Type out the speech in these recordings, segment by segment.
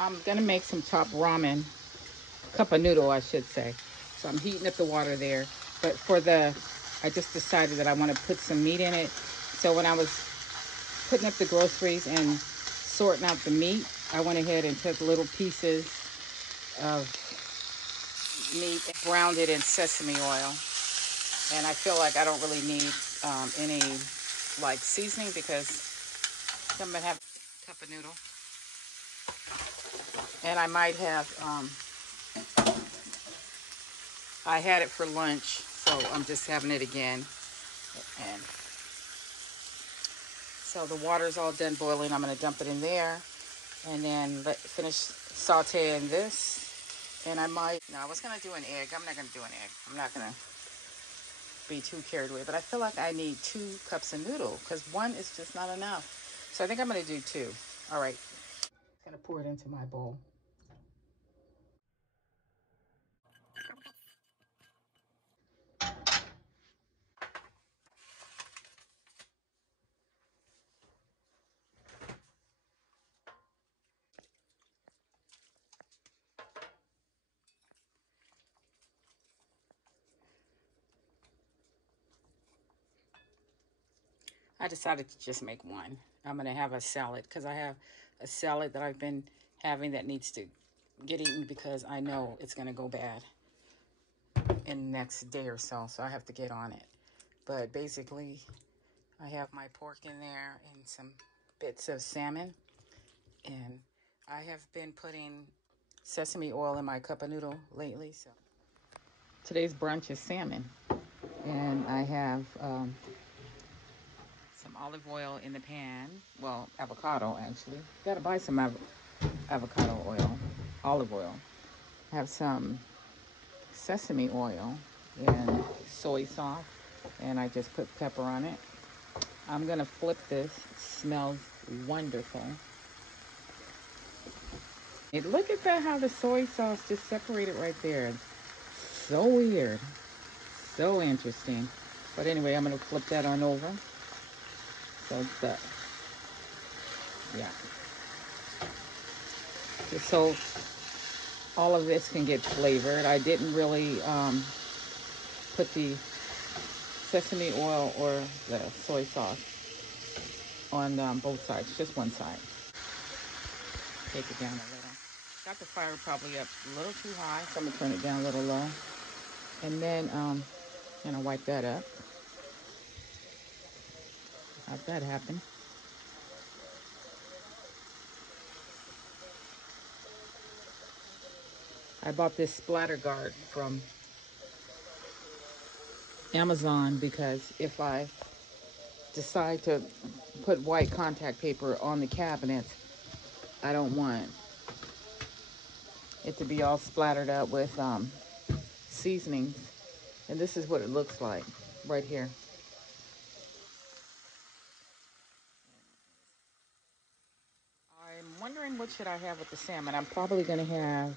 I'm gonna make some top ramen, cup of noodle, I should say. So I'm heating up the water there. But I just decided that I want to put some meat in it. So when I was putting up the groceries and sorting out the meat, I went ahead and took little pieces of meat and browned it in sesame oil. And I feel like I don't really need any like seasoning because I'm gonna have a cup of noodle, and I might have I had it for lunch, so I'm just having it again. And so the water's all done boiling. I'm gonna dump it in there, and then finish sauteing this. And I might. No, I was gonna do an egg. I'm not gonna do an egg. I'm not gonna be too carried away. But I feel like I need 2 cups of noodle because one is just not enough. So I think I'm gonna do 2. All right. Gonna pour it into my bowl. I decided to just make one. I'm gonna have a salad because I have a salad that I've been having that needs to get eaten because I know it's gonna go bad in the next day or so. So I have to get on it. But basically, I have my pork in there and some bits of salmon. And I have been putting sesame oil in my cup of noodle lately. So today's brunch is salmon. And I have some olive oil in the pan. Well, avocado actually. Gotta buy some avocado oil, olive oil. I have some sesame oil and soy sauce, and I just put pepper on it. I'm gonna flip this. It smells wonderful. Look at that, how the soy sauce just separated right there. So weird. So interesting. But anyway, I'm gonna flip that on over. So the yeah. So all of this can get flavored. I didn't really put the sesame oil or the soy sauce on both sides, just one side. Take it down a little. Got the fire probably up a little too high, so I'm gonna turn it down a little low. And then wipe that up. How'd that happen? I bought this splatter guard from Amazon because if I decide to put white contact paper on the cabinet, I don't want it to be all splattered up with seasoning. And this is what it looks like right here. I'm wondering what should I have with the salmon. I'm probably going to have,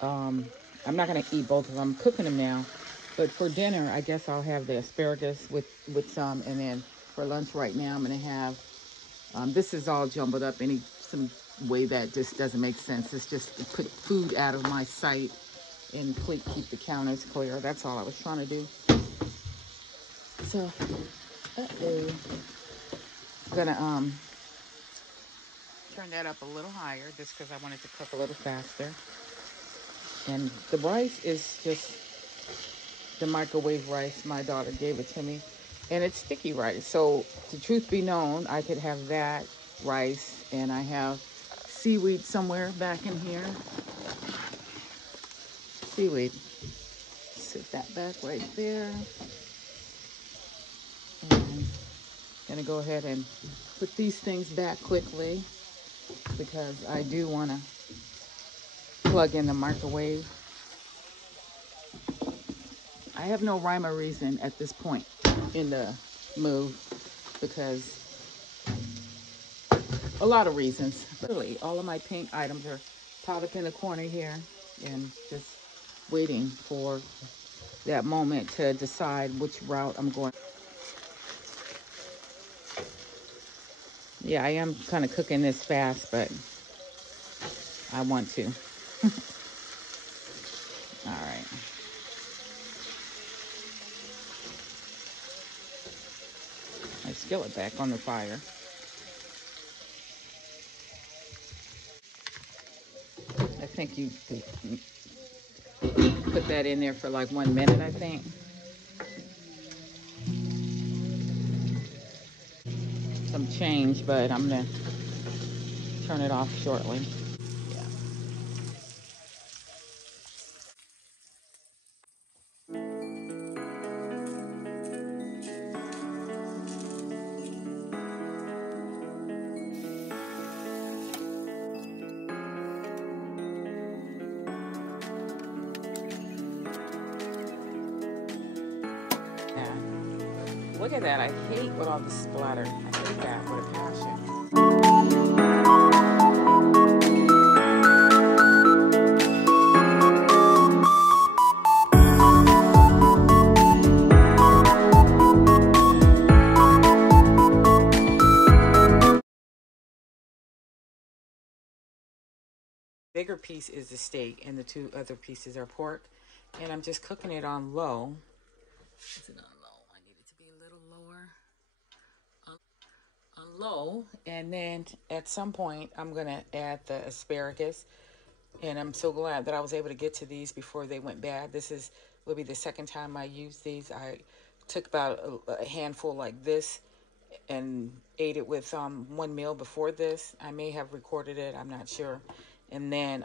I'm not going to eat both of them. I'm cooking them now. But for dinner, I guess I'll have the asparagus with some. And then for lunch right now, I'm going to have, this is all jumbled up some way that just doesn't make sense. It's just to put food out of my sight and keep the counters clear. That's all I was trying to do. So, I'm gonna turn that up a little higher just because I want it to cook a little faster. And the rice is just the microwave rice. My daughter gave it to me. And it's sticky rice. So, the truth be known, I could have that rice. And I have seaweed somewhere back in here. Seaweed. Sit that back right there. And I'm gonna go ahead and put these things back quickly because I do want to plug in the microwave. I have no rhyme or reason at this point in the move because a lot of reasons. But really, all of my pink items are piled up in the corner here and just waiting for that moment to decide which route I'm going. Yeah, I am kind of cooking this fast, but I want to. All right. My skillet back on the fire. I think you put that in there for like 1 minute, I think. Some change, but I'm gonna turn it off shortly. Yeah. Yeah. Look at that. I hate with all the splatter. I hate that with a passion. Bigger piece is the steak, and the two other pieces are pork. And I'm just cooking it on low. Is it on low? I need it to be a little lower. On low, and then at some point I'm gonna add the asparagus. And I'm so glad that I was able to get to these before they went bad. Will be the second time I used these. I took about a handful like this and ate it with one meal before this. I may have recorded it, I'm not sure. And then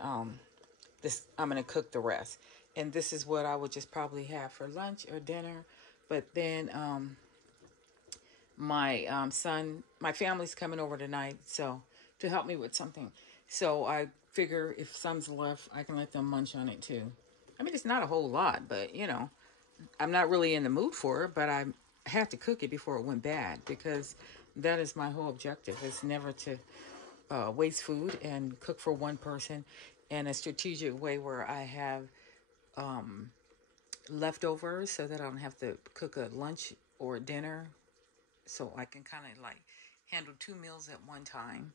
this I'm gonna cook the rest. And this is what I would just probably have for lunch or dinner. But then my family's coming over tonight, so to help me with something. So I figure if some's left, I can let them munch on it too. I mean, it's not a whole lot, but I'm not really in the mood for it, but I had to cook it before it went bad because that is my whole objective. Is never to waste food and cook for one person in a strategic way where I have leftovers so that I don't have to cook a lunch or dinner, so I can kind of like handle two meals at one time,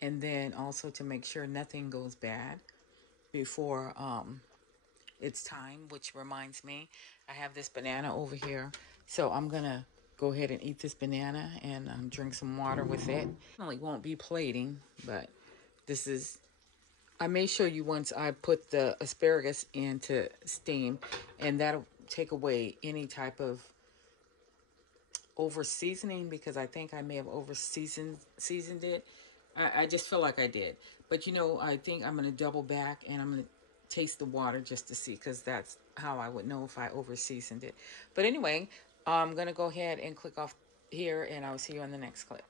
and then also to make sure nothing goes bad before it's time. Which reminds me, I have this banana over here, so I'm gonna go ahead and eat this banana and drink some water with it. Definitely won't be plating, but this is. I may show you once I put the asparagus into steam, and that'll take away any type of over seasoning, because I think I may have seasoned it. I just feel like I did. But I think I'm going to double back and I'm going to taste the water just to see, because that's how I would know if I over seasoned it. But anyway, I'm going to go ahead and click off here, and I'll see you on the next clip.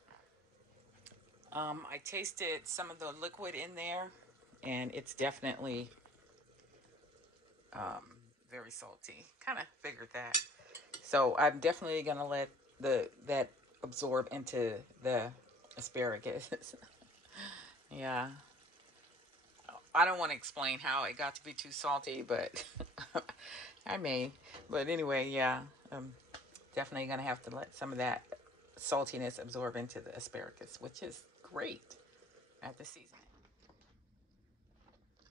I tasted some of the liquid in there, and it's definitely very salty. Kind of figured that. So I'm definitely gonna let that absorb into the asparagus. Yeah. I don't want to explain how it got to be too salty, but I may. But anyway, yeah. I'm definitely gonna have to let some of that saltiness absorb into the asparagus, which is great at the seasoning.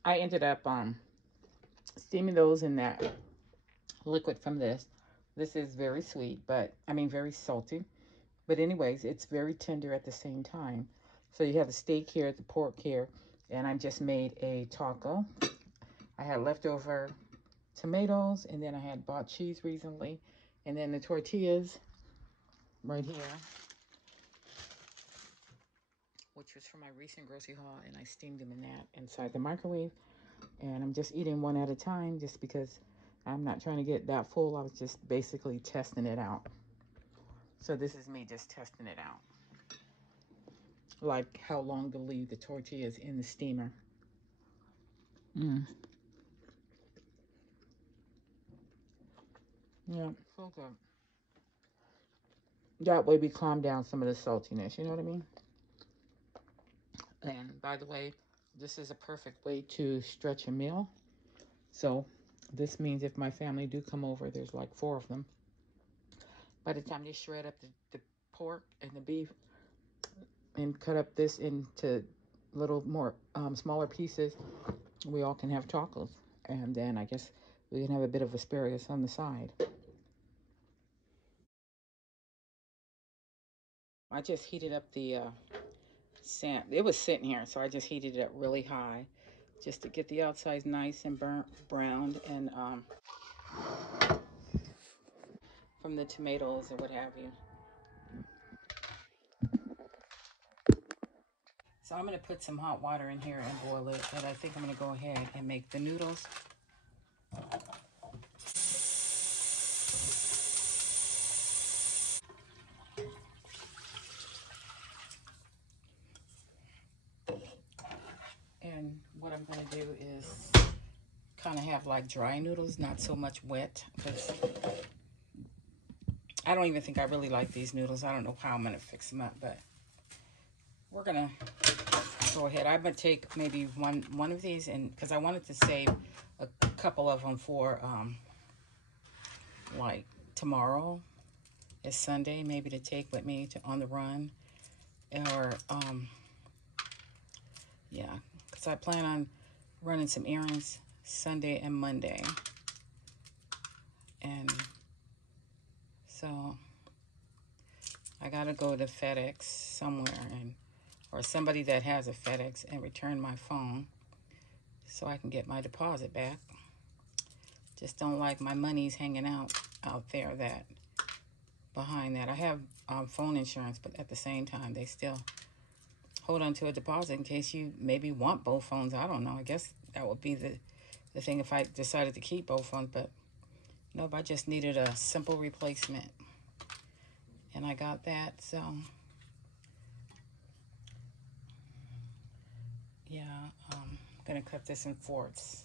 I ended up steaming those in that liquid from this. This is very sweet, but I mean very salty. But anyways, it's very tender at the same time. So you have the steak here, the pork here, and I just made a taco. I had leftover tomatoes, and then I had bought cheese recently, and then the tortillas right here, which was from my recent grocery haul, and I steamed them in that inside the microwave. And I'm just eating one at a time just because I'm not trying to get that full. I was just basically testing it out. So this is me just testing it out. Like how long to leave the tortillas in the steamer. Mm. Yeah, so good. That way we calm down some of the saltiness, you know what I mean? And by the way, this is a perfect way to stretch a meal. So this means if my family do come over, there's like 4 of them. By the time they shred up the pork and the beef and cut up this into little more smaller pieces. We all can have tacos. And then I guess we can have a bit of asparagus on the side. I just heated up the sand. It was sitting here, so I just heated it up really high just to get the outside nice and browned, and from the tomatoes or what have you. So I'm going to put some hot water in here and boil it, but I think I'm going to go ahead and make the noodles. And what I'm going to do is kind of have like dry noodles, not so much wet, because I don't even think I really like these noodles. I don't know how I'm going to fix them up, but we're going to go ahead. I'm going to take maybe one of these, and because I wanted to save a couple of them for like tomorrow. It's Sunday, maybe to take with me to on the run, or yeah, because I plan on running some errands Sunday and Monday, and so I gotta go to FedEx somewhere, and or somebody that has a FedEx, and return my phone so I can get my deposit back. Just don't like my money's hanging out there that behind that. I have phone insurance, but at the same time, they still hold on to a deposit in case you maybe want both phones. I don't know. I guess that would be the thing if I decided to keep both phones, but nope, I just needed a simple replacement. And I got that, so yeah, I'm gonna cut this in fourths.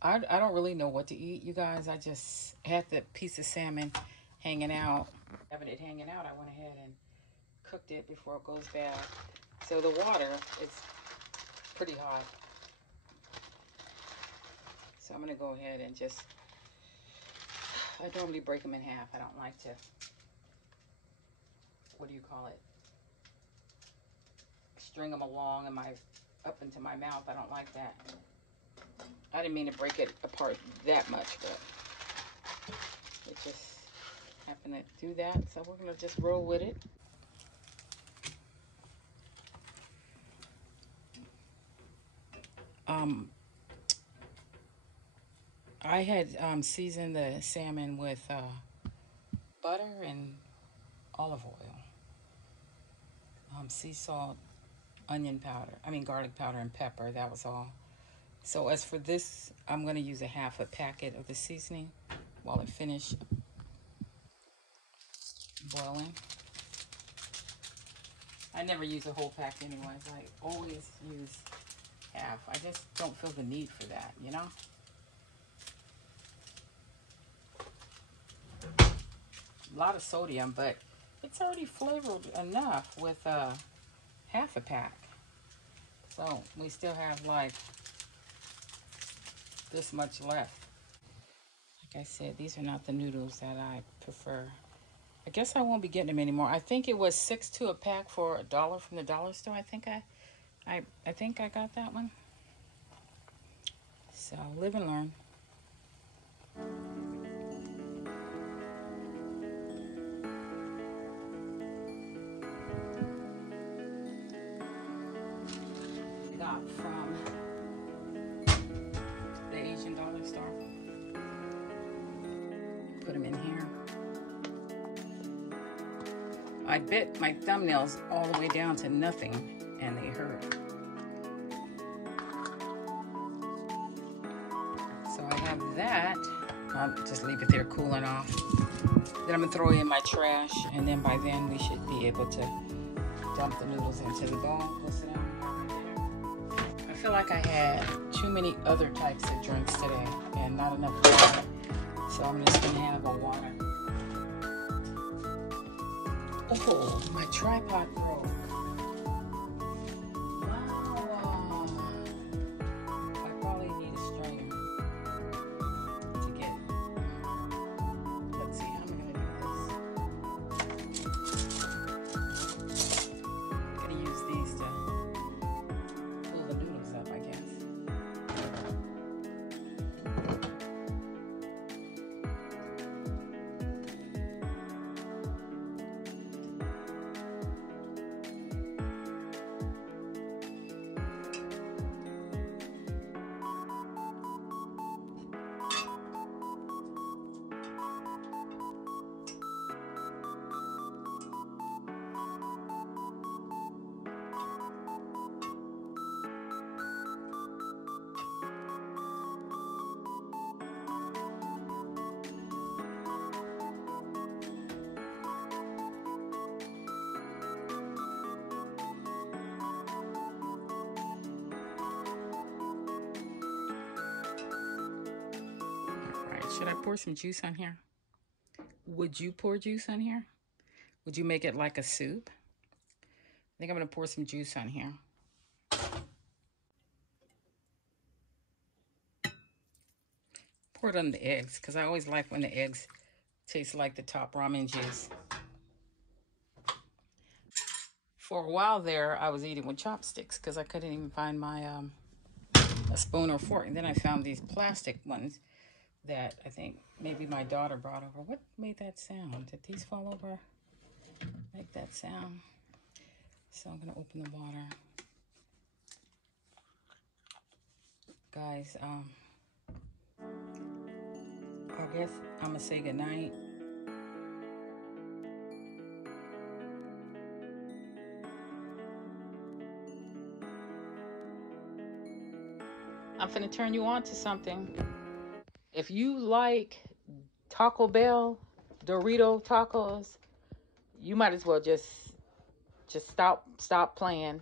I don't really know what to eat, you guys. I just had the piece of salmon hanging out. Having it hanging out, I went ahead and cooked it before it goes bad. So the water is pretty hot. So I'm gonna go ahead and just, I normally break them in half. I don't like to, what do you call it? String them along in up into my mouth. I don't like that. I didn't mean to break it apart that much, but it just happened to do that. So we're gonna just roll with it. I had seasoned the salmon with butter and olive oil, sea salt, onion powder, garlic powder and pepper. That was all. So as for this, I'm going to use a half a packet of the seasoning while it finishes boiling. I never use a whole pack anyways. I always use half. I just don't feel the need for that, you know? A lot of sodium, but it's already flavored enough with half a pack. So we still have like this much left. Like I said, these are not the noodles that I prefer. I guess I won't be getting them anymore. I think it was $6 a pack for $1 from the dollar store. I think I got that one. So live and learn. Got from the Asian dollar store. Put them in here. I bit my thumbnails all the way down to nothing, and they hurt. So I have that. I'll just leave it there cooling off. Then I'm gonna throw it in my trash, and then by then we should be able to dump the noodles into the bowl. Go sit down. I feel like I had too many other types of drinks today and not enough water. So I'm just gonna have a water. Oh, my tripod broke. Wow. I probably need a strainer to get. Let's see how I'm gonna do this. Should I pour some juice on here? Would you pour juice on here? Would you make it like a soup? I think I'm going to pour some juice on here. Pour it on the eggs, because I always like when the eggs taste like the top ramen juice. For a while there, I was eating with chopsticks because I couldn't even find my a spoon or fork. And then I found these plastic ones that I think maybe my daughter brought over. What made that sound? Did these fall over? Make that sound. So I'm going to open the water. Guys, I guess I'm going to say goodnight. I'm finna turn you on to something. If you like Taco Bell, Dorito tacos, you might as well just stop playing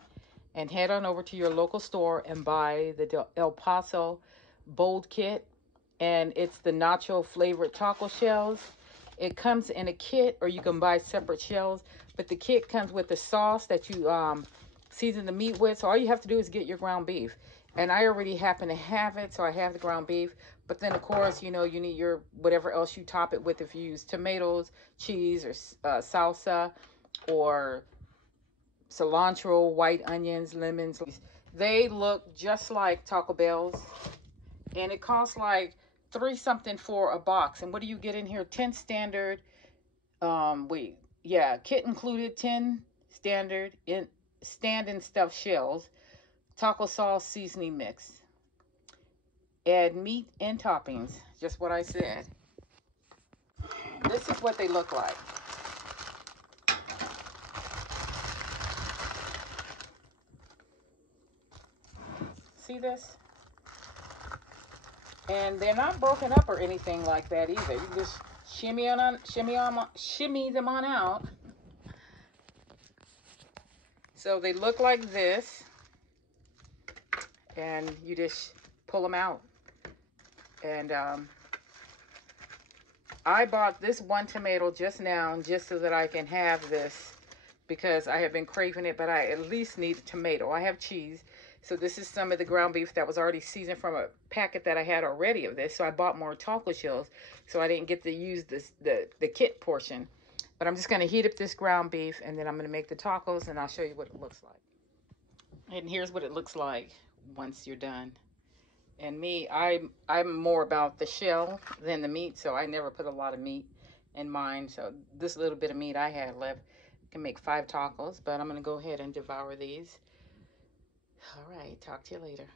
and head on over to your local store and buy the El Paso Bold Kit. And it's the nacho flavored taco shells. It comes in a kit, or you can buy separate shells, but the kit comes with the sauce that you season the meat with. So all you have to do is get your ground beef. And I already happen to have it, so I have the ground beef. But then, of course, you know, you need your whatever else you top it with. If you use tomatoes, cheese, or salsa, or cilantro, white onions, lemons. They look just like Taco Bell's. And it costs like $3 something for a box. And what do you get in here? 10 standard. Kit included 10 standard stand-in stuffed shells. Taco sauce seasoning mix. Add meat and toppings. Just what I said. This is what they look like. See this? And they're not broken up or anything like that either. You just shimmy them on out. So they look like this. And you just pull them out. And I bought this one tomato just now, just so that I can have this, because I have been craving it, but I at least need a tomato. I have cheese. So this is some of the ground beef that was already seasoned from a packet that I had already of this. So I bought more taco shells, so I didn't get to use the kit portion. But I'm just going to heat up this ground beef, and then I'm going to make the tacos, and I'll show you what it looks like. And here's what it looks like once you're done. And me, I'm more about the shell than the meat, so I never put a lot of meat in mine. So this little bit of meat I had left, I can make 5 tacos, but I'm going to go ahead and devour these. All right, talk to you later.